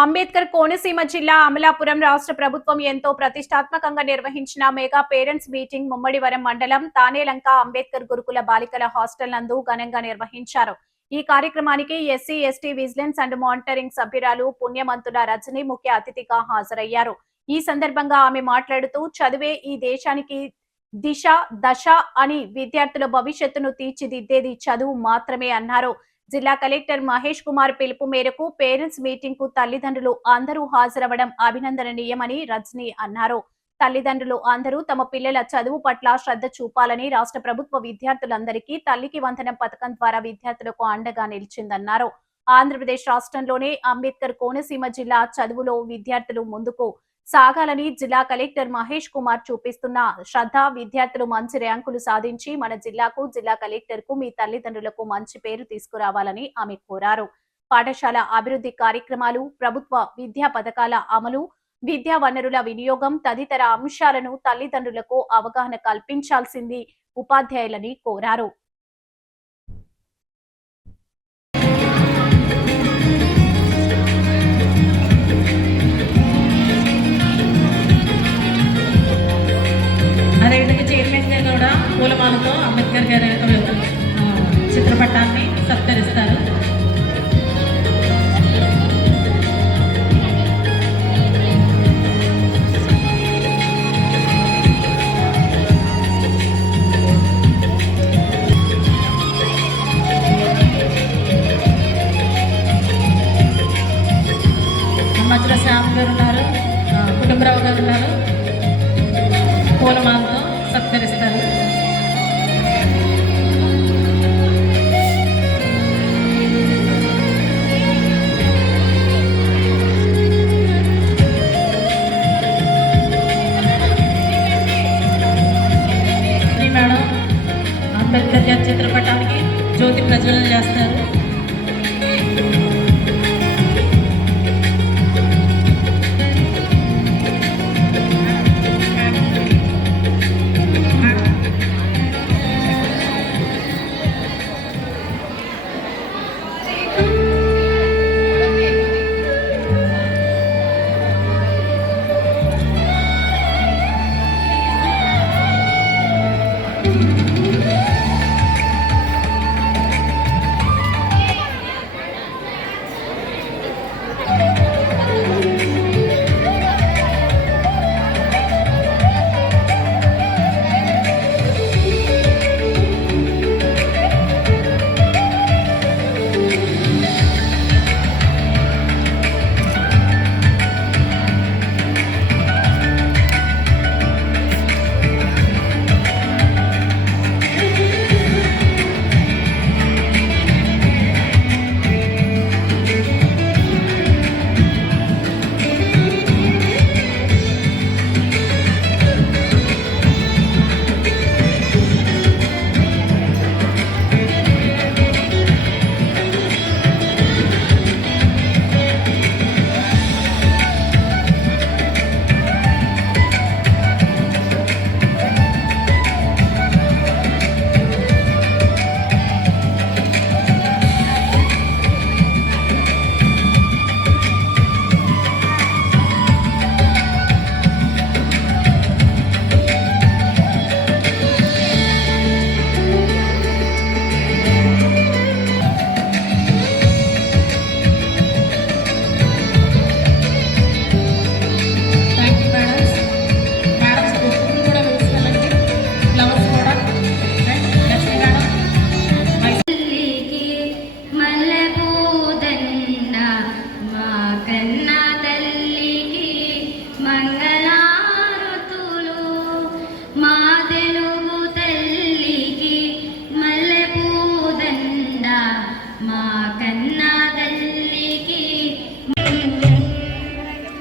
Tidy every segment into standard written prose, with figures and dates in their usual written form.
అంబేద్కర్ కోనసీమ జిల్లా అమలాపురం రాష్ట్ర ప్రభుత్వం ఎంతో ప్రతిష్టాత్మకంగా నిర్వహించిన మెగా పేరెంట్స్ మీటింగ్ ముమ్మడివరం మండలం తానేలంక అంబేద్కర్ గురుకుల బాలికల హాస్టల్ నందు ఘనంగా నిర్వహించారు. ఈ కార్యక్రమానికి SC ST vigilance and monitoring సభ్యురాలు పుణ్యమంతుల రజని ముఖ్య అతిథిగా హాజరయ్యారు. ఈ సందర్భంగా ఆమె మాట్లాడుతూ చదువే ఈ దేశానికి దిశ దశ అని విద్యార్థుల భవిష్యత్తును తీర్చిదిద్దేది చదువు మాత్రమే అన్నారు. జిల్లా కలెక్టర్ మహేష్ కుమార్ పిలుపు మేరకు పేరెంట్స్ మీటింగ్ కు తల్లిదండ్రులు అందరూ హాజరవడం అభినందనీయమని రజని అన్నారు. తల్లిదండ్రులు అందరూ తమ పిల్లల చదువు పట్ల శ్రద్ధ చూపాలని రాష్ట్ర ప్రభుత్వ విద్యార్థులందరికీ తల్లికి వందనం పథకం ద్వారా విద్యార్థులకు అండగా నిలిచిందన్నారు. ఆంధ్రప్రదేశ్ రాష్ట్రంలోనే అంబేద్కర్ కోనసీమ జిల్లా చదువులో విద్యార్థులు ముందుకు సాగాలని జిల్లా కలెక్టర్ మహేష్ కుమార్ చూపిస్తున్న శ్రద్ధ విద్యార్థులు మంచి ర్యాంకులు సాధించి మన జిల్లాకు జిల్లా కలెక్టర్ కు మీ తల్లిదండ్రులకు మంచి పేరు తీసుకురావాలని ఆమె కోరారు. పాఠశాల అభివృద్ధి కార్యక్రమాలు, ప్రభుత్వ విద్యా పథకాల అమలు, విద్యా వనరుల వినియోగం తదితర అంశాలను తల్లిదండ్రులకు అవగాహన కల్పించాల్సింది ఉపాధ్యాయులని కోరారు. అదేవిధంగా చైర్మన్ గారు కూడా పూలమాలతో అంబేద్కర్ గారి చిత్రపటాన్ని సత్కరిస్తారు. మధ్యలో శ్యామ్ గారు ఉన్నారు, కుటుంబరావు గారు ఉన్నారు, పూలమాలతో సత్కరిస్తారు. మేడం అంబేద్కర్ గారి చిత్రపటానికి జ్యోతి ప్రజ్వలన చేస్తారు.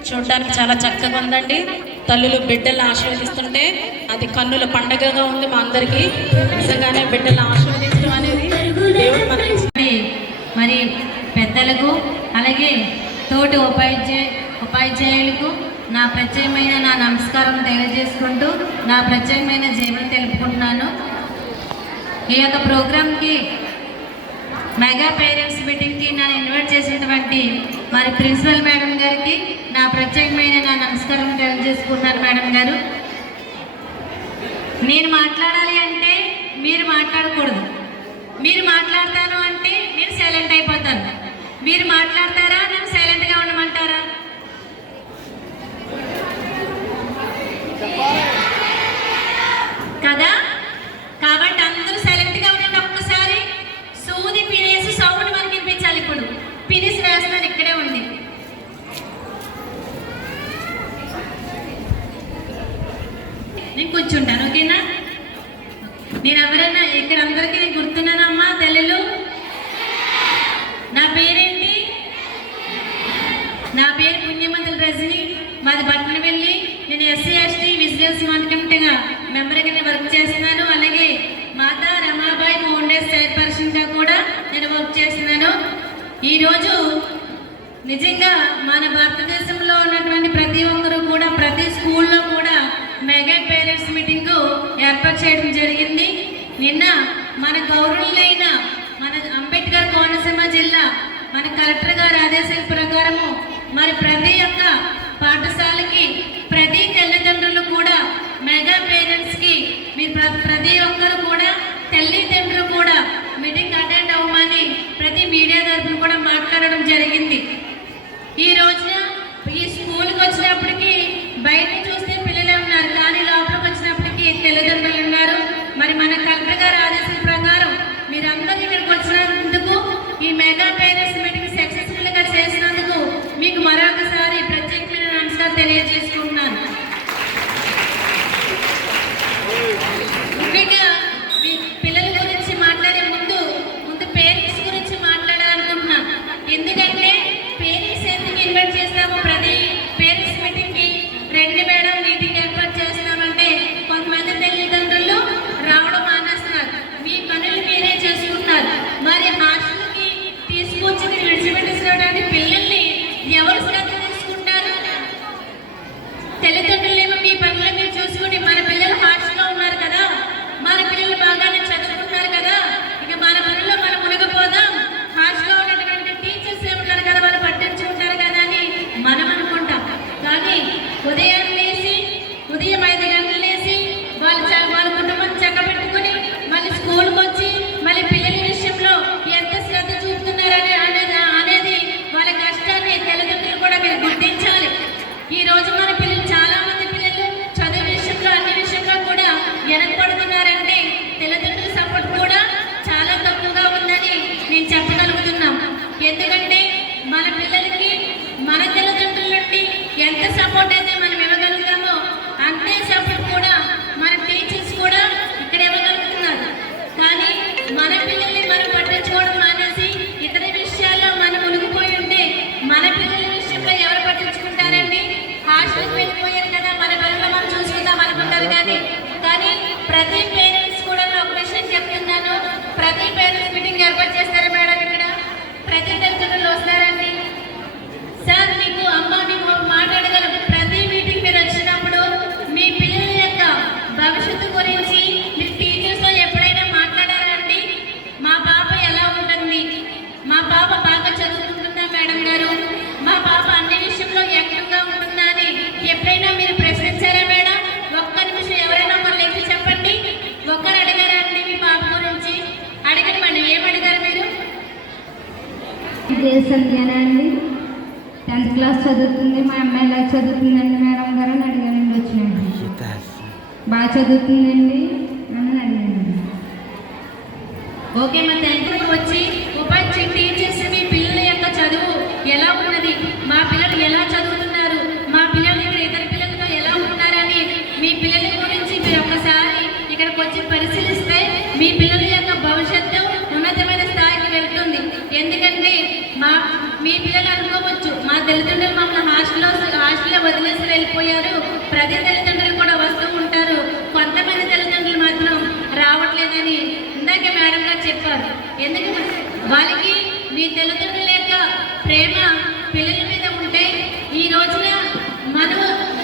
చూడడానికి చాలా చక్కగా ఉందండి. తల్లులు బిడ్డలను ఆశీర్వదిస్తుంటే అది కన్నుల పండగగా ఉంది మా అందరికీ. నిజంగానే బిడ్డలను ఆశీర్వదించడం అనేది దేవుడు మనకి. మరి పెద్దలకు అలాగే తోటి ఉపాధ్యాయులకు నా ప్రత్యేకమైన నమస్కారం తెలియజేసుకుంటూ నా ప్రత్యేకమైన జీవనం తెలుపుకుంటున్నాను. ఈ యొక్క ప్రోగ్రామ్కి మెగా పేరెంట్స్ మీటింగ్కి నన్ను ఇన్వైట్ చేసినటువంటి మరి ప్రిన్సిపల్ మేడం గారికి నా ప్రత్యేకమైన నా నమస్కారం తెలియజేసుకుంటున్నాను మేడం గారు. నేను మాట్లాడాలి అంటే మీరు మాట్లాడకూడదు. మీరు మాట్లాడతాను అంటే నేను సైలెంట్ అయిపోతాను. మీరు మాట్లాడతారా, నన్ను సైలెంట్గా ఉండమంటారా? కదా, కాబట్టి అందరూ సైలెంట్గా ఉండండి. ఒక్కసారి సూది పినేసి సౌండ్ మనకి వినిపించాలి. ఇప్పుడు పినిసి వేస్తున్నాను, ఇక్కడే ఉంది. నేను కూర్చుంటాను, ఓకేనా? నేను ఎవరైనా ఇక్కడ అందరికీ నేను గుర్తున్నానమ్మా తల్లులు? నా పేరేంటి? నా పేరు పుణ్యమంతుల రజని. మాది బట్టనవెల్లి. నేను ఎస్సీ ఎస్టీ విజిలెన్స్ కమిటీగా మెంబర్గా నేను వర్క్ చేస్తున్నాను. అలాగే మాతా రమాబాయి ఫౌండేషన్ చైర్పర్సన్గా కూడా నేను వర్క్ చేస్తున్నాను. ఈరోజు నిజంగా మన భారతదేశంలో ఉన్నటువంటి ప్రతి ఒక్కరూ కూడా ప్రతి స్కూల్లో కూడా మెగా పేరెంట్స్ మీటింగ్ ఏర్పాటు చేయడం జరిగింది. నిన్న మన గౌరవులైన మన అంబేద్కర్ కోనసీమ జిల్లా మన కలెక్టర్ గారి ఆదేశాల ప్రకారము మరి ప్రతి ఒక్క పాఠశాలకి ప్రతి తల్లిదండ్రులు కూడా మెగా పేరెంట్స్కి మీరు ప్రతి ఒక్కరు కూడా తల్లిదండ్రులు కూడా మీటింగ్ అటెండ్ అవ్వమని ప్రతి మీడియా తరఫున కూడా మాట్లాడడం జరిగింది. ఈ రోజున ఈ స్కూల్కి వచ్చినప్పటికీ బయట చూస్తే పిల్లలే ఉన్నారు, కానీ లోపలికి వచ్చినప్పటికీ తల్లిదండ్రులు ఉన్నారు. మరి మన కలెక్టర్ గారి ఆదేశాల ప్రకారం మీరందరూ ఇక్కడికి వచ్చినందుకు, ఈ మెగా పేరెంట్స్ మీటింగ్ సక్సెస్ఫుల్గా చేసినందుకు మీకు మరొకసారి ప్రత్యేకమైన నమస్కారం తెలియజేసుకుంటున్నాను. ముఖ్యంగా మీ పిల్లల గురించి మాట్లాడే ముందు పేరెంట్స్ గురించి మాట్లాడాలనుకుంటున్నాను. ఎందుకంటే పేరెంట్స్ ఎందుకు ఇన్వైట్ చేస్తామో ప్రతి పేరెంట్స్ మీటింగ్కి రెండు మేడం మీటింగ్ ఏర్పాటు చేస్తామంటే కొంతమంది తల్లిదండ్రులు రావడం మానేస్తున్నారు. మీ పనులు మీరే చేసుకుంటున్నారు. మరి హాస్టల్కి తీసుకొచ్చి మీరు విడిచిపెట్టేసినటువంటి పిల్లల్ని ఎవరు శ్రద్ధ తీసుకుంటారు? తల్లిదండ్రులేమో మీ పనులు మీరు చూసుకుని మన పిల్లలు హాస్టల్లో ఉన్నారు కదా, మన పిల్లలు బాగానే చదువుకుంటున్నారు కదా, ఇక మన పనుల్లో మనం మునిగిపోదాం, హాస్టల్లో ఉన్నటువంటి టీచర్స్ ఏమున్నారు కదా వాళ్ళు పట్టించుకుంటారు కదా అని మనం అనుకుంటాం. కానీ ఉదయం 5 గంటలు లేసి వాళ్ళ కుటుంబం చక్కబెట్టుకుని మళ్ళీ స్కూల్కి వచ్చి మళ్ళీ పిల్లల విషయంలో ఎంత శ్రద్ధ చూపుతున్నారని అనేది వాళ్ళ కష్టాన్ని తల్లిదండ్రులు కూడా మీరు గుర్తించాలి. ఈ రోజు మన పిల్లలు చాలా మంది పిల్లలు చదువు విషయంలో అన్ని విషయంలో కూడా వెనకబడుతున్నారంటే తల్లిదండ్రుల సపోర్ట్ కూడా చాలా తక్కువగా ఉందని నేను చెప్పగలుగుతున్నాం. ఎందుకంటే మన పిల్లలకి మన తల్లిదండ్రుల నుండి ఎంత సపోర్ట్ అయితే మనం ఇవ్వగలుగుతామో అంతే సపోర్ట్ కూడా మన టీచర్స్ కూడా ఇక్కడ ఇవ్వగలుగుతున్నారు. కానీ మన పిల్లల్ని మనం పట్టించుకోవడం మానేసి ఇతర విషయాల్లో మనం మునిగిపోయి ఉంటే మన పిల్లల విషయంలో ఎవరు పట్టించుకుంటారండి? హాస్టల్కి వెళ్ళిపోయారు కదా, మన పిల్లలు మనం చూసుకుందాం అనుకుంటారు. కానీ ప్రతి పేరెంట్స్ కూడా ఒక విషయం చెప్తున్నాను, ప్రతి పేరెంట్స్ మీటింగ్ ఏర్పాటు చేస్తారు మేడం. ఇక్కడ ప్రతి తల్లిదండ్రులు వస్తారండి. సార్ మీకు అమ్మ మీకు మాట్లాడగలం. ప్రతి మీటింగ్ మీరు వచ్చినప్పుడు మీ పిల్లల యొక్క భవిష్యత్తు గురించి మీరు టీచర్స్తో ఎప్పుడైనా మాట్లాడారండి? మా పాప ఎలా ఉంటుంది, మా పాప బాగా చదువుకుంటుందా మేడం గారు, మా పాప అన్ని విషయంలో యాక్టివ్గా ఉంటుందా అని ఎప్పుడైనా మీరు ప్రశ్నించారా మేడం? ఒక్క నిమిషం ఎవరైనా ఒకరు లేచి చెప్పండి. ఒక్కరు అడిగారా అండి మీ పాప గురించి? అడగండి మేడం, ఏమడిగారు మీరు? సంధ్యానా అండి, 10th క్లాస్ చదువుతుంది. మా అమ్మాయి ఎలా చదువుతుందండి మేడం గారు అని అడిగానండి. వచ్చినండి బాగా చదువుతుందండి అని అడిగానండి. ఓకే, మా తండ్రి వచ్చి ఉపాధ్యాయ టీచర్స్ మీ పిల్లల యొక్క చదువు ఎలా ఉన్నది, మా పిల్లలు ఎలా చదువుతున్నారు, మా పిల్లలు ఇక్కడ ఇతర పిల్లలతో ఎలా ఉన్నారని మీ పిల్లల గురించి మీరు ఒక్కసారి ఇక్కడికి వచ్చి పరిశీలిస్తే మీ పిల్లల యొక్క భవిష్యత్తు ఉన్నతమైన స్థాయికి వెళ్తుంది. ఎందుకంటే మీ పిల్లలు అనుకోవచ్చు మా తల్లిదండ్రులు మమ్మల్ని హాస్టల్లో వదిలేసి వెళ్ళిపోయారు, ప్రతి తల్లిదండ్రులు కూడా వస్తూ ఉంటారు, కొంతమంది తల్లిదండ్రులు మాత్రం రావట్లేదని ఇందాక మేడం గారు చెప్పారు. ఎందుకంటే వాళ్ళకి మీ తల్లిదండ్రుల యొక్క ప్రేమ పిల్లల మీద ఉంటే ఈ రోజున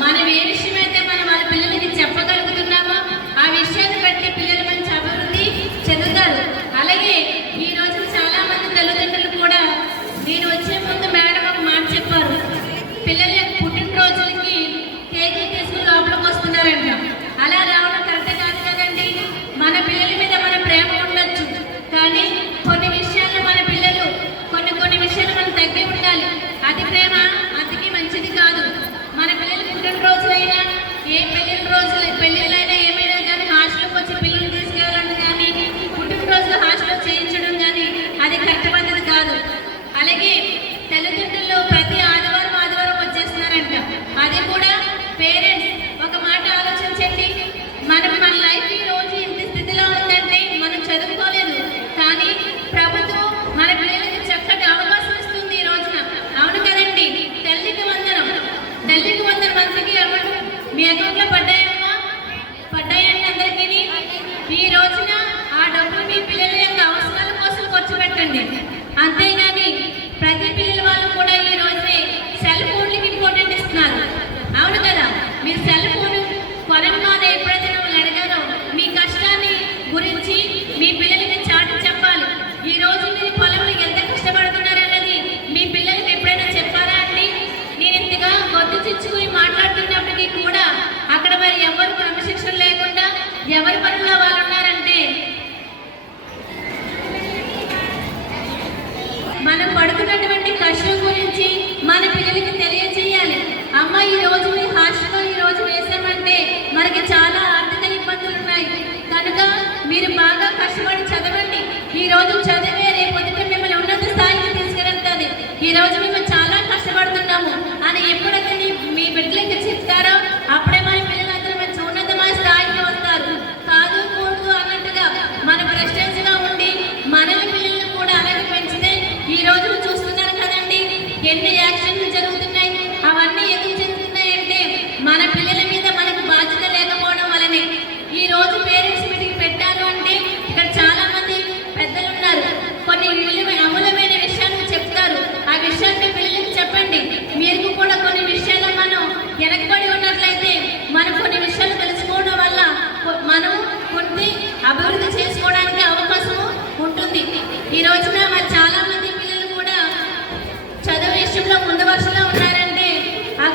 మనం ఏ విషయమైతే మనం వాళ్ళ పిల్లలకి చెప్పగలుగుతున్నామో ఆ విషయాన్ని బట్టి పిల్లలు మంచి అభివృద్ధి చెందుతారు. అలాగే ఈ రోజు చాలా మంది తల్లిదండ్రులు కూడా నేను వచ్చే ముందు మేడం ఒక మాట చెప్పారు, పిల్లలు ఫోన్లకి ఇంపార్టెంట్ ఇస్తున్నారు. అవును కదా, మీరు సెల్ ఫోన్ కొనంగానే ఎప్పుడైతే మిమ్మల్ని అడిగారో మీ కష్టాన్ని గురించి మీ పిల్లలకి చాటి చెప్పాలి. ఈ రోజు మీరు పొలంలో ఎంత కష్టపడుతున్నారన్నది మీ పిల్లలకి ఎప్పుడైనా చెప్పారా అండి? నేను ఇంతగా గొంతు చిచ్చుకుని మాట్లాడుతున్నప్పటికీ కూడా అక్కడ మరి ఎవరు క్రమశిక్షణ లేకుండా ఎవరి పనుల్లో వాళ్ళు ఉన్నారంటే మనం పడుతున్నటువంటి కష్టం గురించి మన పిల్లలకి తెలియజేయాలి. అమ్మ ఈ రోజు మీ హాస్టల్లో ఈ రోజు వేసామంటే మనకి చాలా ఆర్థిక ఇబ్బందులు ఉన్నాయి కనుక మీరు బాగా కష్టపడి చదవండి. ఈ రోజు చదివే రేపొద్దుట మిమ్మల్ని ఉన్నత స్థాయికి తీసుకెళ్తుంది. ఈ రోజు మేము చాలా కష్టపడుతున్నాము అని ఎప్పుడైతే మీ బిడ్డలకి చెప్తారో అప్పుడే మన పిల్లలందరూ మంచి ఉన్నతమైన స్థాయికి వస్తారు. కాదు కూడదు అన్నట్టుగా మన ప్రెస్టేజ్గా ఉండి మనల్ని పిల్లల్ని కూడా అలాగే పెంచితే ఈ రోజు చూస్తున్నారు కదండి ఎన్ని యాక్షన్లు జరుగుతున్నాయి. అవన్నీ ఎందుకు జరుగుతున్నాయంటే మన పిల్లల మీద మనకు బాధ్యత లేకపోవడం వల్లనే. ఈ రోజు పేరెంట్స్ మీటింగ్ పెట్టారు అంటే ఇక్కడ చాలా మంది పెద్దలు ఉన్నారు, కొన్ని అమూల్యమైన విషయాలు చెప్తారు. ఆ విషయాన్ని పిల్లలకి చెప్పండి. మీరు కూడా కొన్ని విషయాలు మనం వెనకబడి ఉన్నట్లయితే మనం కొన్ని విషయాలు తెలుసుకోవడం వల్ల మనం కొన్ని అభివృద్ధి చేసుకోవడానికి అవకాశం ఉంటుంది. ఈ రోజున మరి చాలా మంది పిల్లలు కూడా చదువు విషయంలో ముందు వరుసలో ఉన్నారంటే ఆ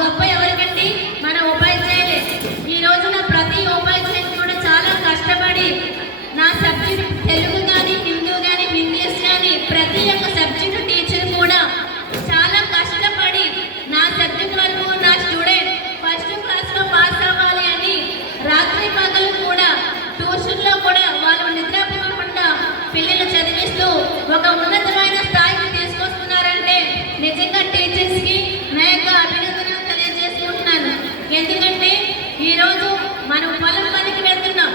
గొప్ప ఎవరికండి? మన ఉపాధ్యాయులే. ఈ రోజున ప్రతి ఉపాధ్యాయులు కూడా చాలా కష్టపడి నా సబ్జెక్ట్ తెలుగు కానీ హిందూ కానీ ఇంగ్లీష్ కానీ ప్రతి ఒక్క సబ్జెక్టు టీచర్ కూడా చాలా కష్టపడి నా సబ్జెక్ట్ వరకు నా స్టూడెంట్ ఫస్ట్ క్లాస్లో పాస్ అవ్వాలి అని రాత్రి పగలు కూడా ట్యూషన్లో కూడా వాళ్ళు నిద్రపోకుండా పిల్లలు చదివిస్తూ ఒక ఉన్నతమైన స్థాయికి తీసుకొస్తున్నారంటే నిజంగా టీచర్స్కి నా యొక్క అభినందనలు తెలియజేసుకుంటున్నాను. ఎందుకంటే ఈరోజు మనం పొలం పనికి వెళ్తున్నాం.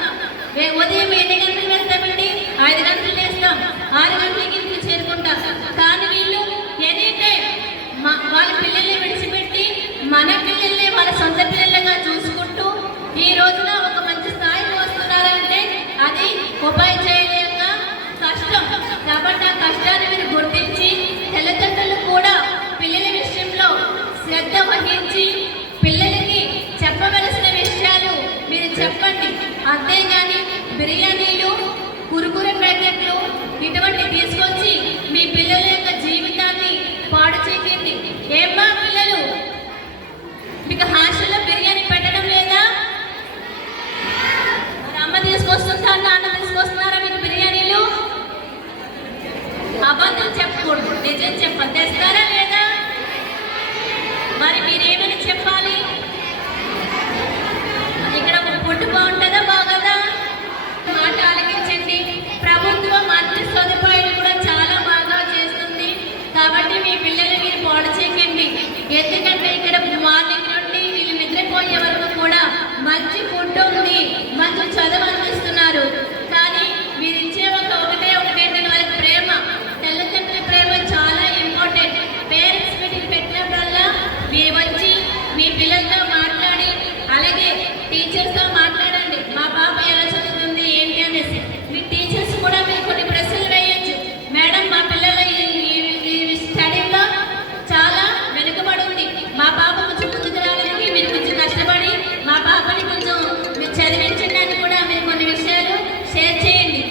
ఉదయం ఎన్ని గంటలకు వెళ్తామండి? 5 గంటలు వేస్తాం, 6 గంటలకి ఇంటికి చేరుకుంటాం. కానీ వీళ్ళు ఎనీ టైం వాళ్ళ పిల్లల్ని విడిచిపెట్టి మన పిల్లల్ని వాళ్ళ సొంత పిల్లలుగా చూసుకుంటూ ఈ రోజున ఒక మంచి స్థాయికి వస్తున్నారంటే అది ఉపాధ్యాయుల యొక్క కష్టం. కాబట్టి ఆ కష్టాన్ని మీరు గుర్తించి తల్లిదండ్రులు కూడా పిల్లల విషయంలో శ్రద్ధ వహించి పిల్లలకి చెప్పవలసిన విషయాలు మీరు చెప్పండి. అంతేగాని బిర్యానీలు కురుకురే ప్యాకెట్లు ఇటువంటి తీసుకొచ్చి మీ పిల్లల యొక్క జీవితాన్ని పాడు చేయకండి. ఏమ్మా పిల్లలు, మీకు హాస్టల్లో బిర్యానీ పెట్టడం లేదా? అమ్మ తీసుకొస్తుందా, నాన్న తీసుకొస్తున్నారా మీకు బిర్యానీలు? అబద్ధం చెప్పకూడదు, నిజం చెప్పాలి. తెస్తారా లేదా? మరి మీరేమని చెప్పాలి? ఇక్కడ ఫుడ్ బాగుంటుందా బాగోదా? మాట ఆలకించండి. ప్రభుత్వం అన్ని సదుపాయాలు కూడా చాలా బాగా చేస్తుంది. కాబట్టి మీ పిల్లలు మీరు పాడు చేయకండి. ఎందుకంటే ఇక్కడ మార్నింగ్ నుండి వీళ్ళు నిద్రపోయే వరకు కూడా మంచి ఫుడ్ ఉంది, మంచి చదువు అందిస్తున్నారు. కానీ మీరు ఇచ్చే ఒకటే ఏంటంటే వాళ్ళకి ప్రేమ, తల్లిదండ్రుల ప్రేమ చాలా ఇంపార్టెంట్. పేరెంట్స్ మీటింగ్ పెట్టినప్పుడల్లా మీరు వచ్చి మీ పిల్లలతో మాట్లాడి అలాగే టీచర్స్తో మాట్లాడండి. మా పాప ఎలా చదువుతుంది ఏంటి అనేసి మీ టీచర్స్ కూడా మీరు కొన్ని ప్రశ్నలు వేయచ్చు. మేడం మా పిల్లలు ఈ స్టడీలో చాలా వెనుకబడి ఉంది, మా పాప కొంచెం ముందుకు రావడానికి మీరు కొంచెం కష్టపడి మా పాపని కొంచెం మీరు చదివించడానికి కూడా మీరు కొన్ని విషయాలు షేర్ చేయండి.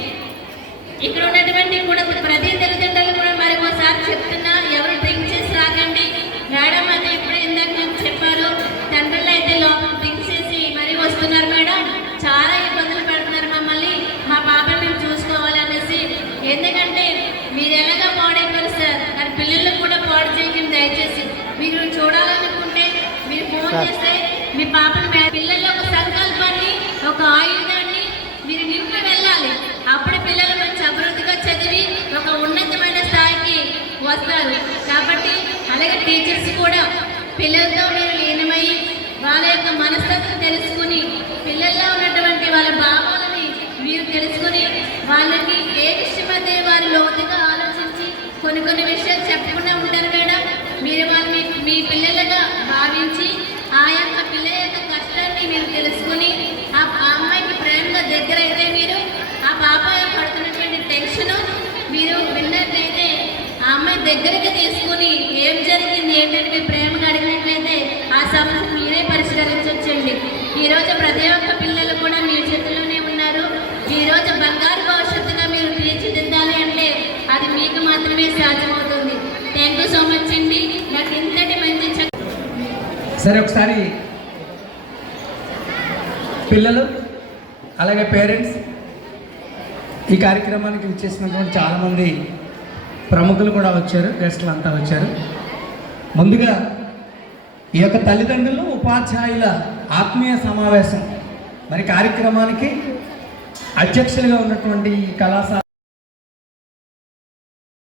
ఇక్కడ ఉన్నటువంటి కూడా ప్రతి తల్లిదండ్రులు కూడా మరి ఒకసారి చెప్తున్నా, ఎవరు డ్రింక్ చేసి రాకండి. మేడం అయితే ఇప్పుడు ఇందాక చెప్పారు, తండ్రులు అయితే లోపల డ్రింక్ చేసి మరీ వస్తున్నారు మేడం, చాలా ఇబ్బందులు పెడుతున్నారు మమ్మల్ని, మా పాపని మేము చూసుకోవాలి అనేసి. ఎందుకంటే మీరు ఎలాగా పాడైపోయారు సార్, మరి పిల్లలకు కూడా పాడు చేయకండి దయచేసి. మీరు చూడాలనుకుంటే మీరు ఫోన్ చేస్తే మీ పాపని పిల్లల్లో ఒక సంకల్పాన్ని ఒక ఆయుధాన్ని మీరు నింపి వెళ్ళాలి. అప్పుడు పిల్లలు మంచి అభివృద్ధిగా చదివి ఒక ఉన్నతమైన స్థాయికి వస్తారు. కాబట్టి అలాగే టీచర్స్ కూడా పిల్లలతో మీరు లీనమై వాళ్ళ యొక్క మనస్తత్వం తెలుసుకుని పిల్లల్లో ఉన్నటువంటి వాళ్ళ భావాలని మీరు తెలుసుకుని వాళ్ళకి ఏ విషయం అయితే వారు లోతుగా ఆలోచించి కొన్ని విషయాలు చెప్పకుండా ఉంటారు మేడం. మీరు వాళ్ళని మీ పిల్లలుగా భావించి ఆ యొక్క పిల్లల యొక్క కష్టాన్ని మీరు తెలుసుకుని ఆ అమ్మాయికి ప్రేమగా దగ్గర అయితే మీరు ఆ పాప పడుతున్నటువంటి టెన్షన్ మీరు విన్నట్లయితే ఆ అమ్మాయి దగ్గరికి తీసుకుని ఏం జరిగింది ఏంటంటే మీరు ప్రేమగా అడిగినట్లయితే ఆ సమస్య మీరే పరిష్కరించవచ్చండి. ఈరోజు ప్రతి ఒక్క పిల్లలు కూడా మీ చేతిలోనే ఉన్నారు. ఈరోజు బంగారు భవిష్యత్తుగా మీరు తీర్చిదిద్దాలి అంటే అది మీకు మాత్రమే సాధ్యమవుతుంది. థ్యాంక్ యూ సో మచ్ అండి. నాకు ఇంతటి మంచి సరే, ఒకసారి పిల్లలు అలాగే పేరెంట్స్ ఈ కార్యక్రమానికి విచ్చేసినటువంటి చాలామంది ప్రముఖులు కూడా వచ్చారు, గెస్టులు అంతా వచ్చారు. ముందుగా ఈ యొక్క తల్లిదండ్రులు ఉపాధ్యాయుల ఆత్మీయ సమావేశం మరి కార్యక్రమానికి అధ్యక్షులుగా ఉన్నటువంటి ఈ కళాశాల